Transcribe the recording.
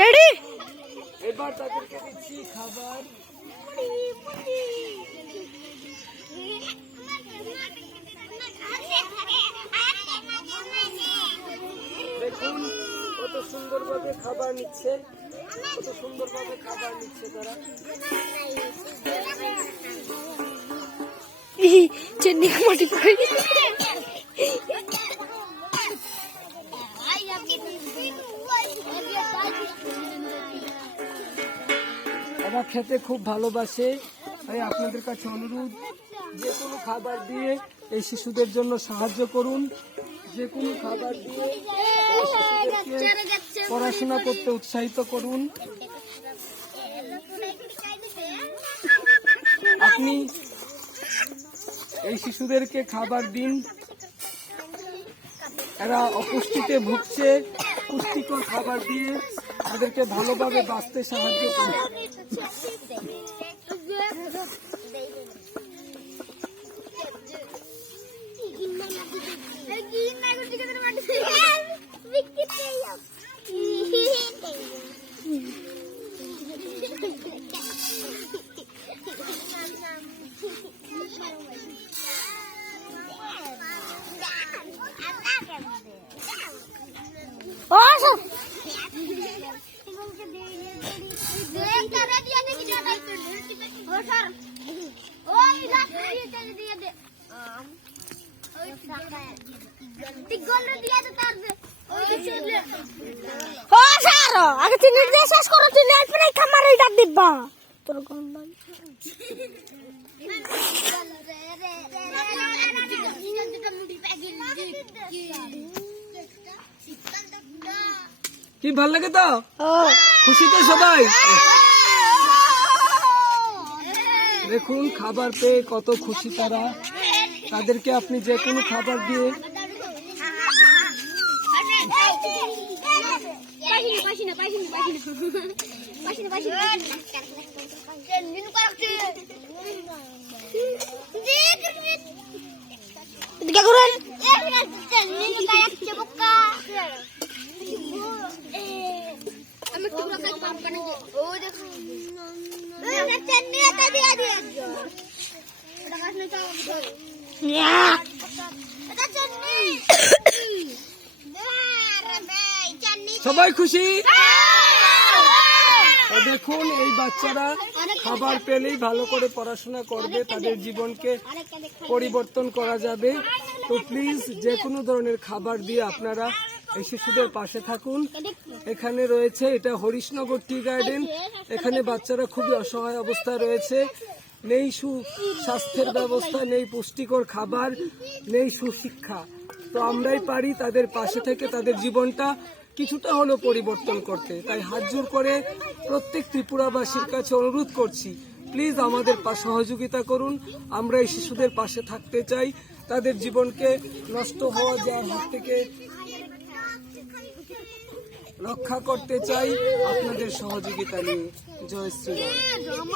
Ready. এবার তাদেরকে দিচ্ছি খাবার। দেখুন কত সুন্দরভাবে খাবার নিচ্ছে, কত সুন্দরভাবে খাবার নিচ্ছে তারা। চেন্নি মাটি পড়ে এরা খেতে খুব ভালোবাসে, তাই আপনাদের কাছে অনুরোধ, যে কোনো খাবার দিয়ে এই শিশুদের জন্য সাহায্য করুন, যে কোনো খাবার দিয়ে এই শিশুদেরকে পড়াশোনা করতে উৎসাহিত করুন। আপনি এই শিশুদেরকে খাবার দিন, এরা অপুষ্টিতে ভুগছে, পুষ্টিকর খাবার দিয়ে তাদেরকে ভালোভাবে বাঁচতে সাহায্য করুন। আগে তুই নির্দেশ শেষ করো, তুই নেট পরে খামার এটা দিবা তোর কোন কি ভাল লাগে তো? খুশি তো সবাই? দেখুন খাবার পেয়ে কত খুশি তারা। তাদেরকে আপনি যে কোনো খাবার দিয়ে সবাই খুশি। দেখুন এই বাচ্চারা খাবার পেলেই ভালো করে পড়াশোনা করবে, তাদের জীবনকে পরিবর্তন করা যাবে। তো প্লিজ যে কোনো ধরনের খাবার দিয়ে আপনারা এই শিশুদের পাশে থাকুন। এখানে রয়েছে, এটা হরিশনগর টি গার্ডেন। এখানে বাচ্চারা খুবই অসহায় অবস্থায় রয়েছে, নেই সুস্বাস্থ্যের ব্যবস্থা, নেই পুষ্টিকর খাবার, নেই সুশিক্ষা। তো আমরাই পারি তাদের পাশে থেকে তাদের জীবনটা কিছুটা হলেও পরিবর্তন করতে। তাই হাত জোর করে প্রত্যেক ত্রিপুরাবাসীর কাছে অনুরোধ করছি, প্লিজ আমাদের সহযোগিতা করুন। আমরা এই শিশুদের পাশে থাকতে চাই, তাদের জীবনকে নষ্ট হওয়া যাওয়ার হাত থেকে রক্ষা করতে চাই আপনাদের সহযোগিতা নিয়ে। জয় শ্রীরাম।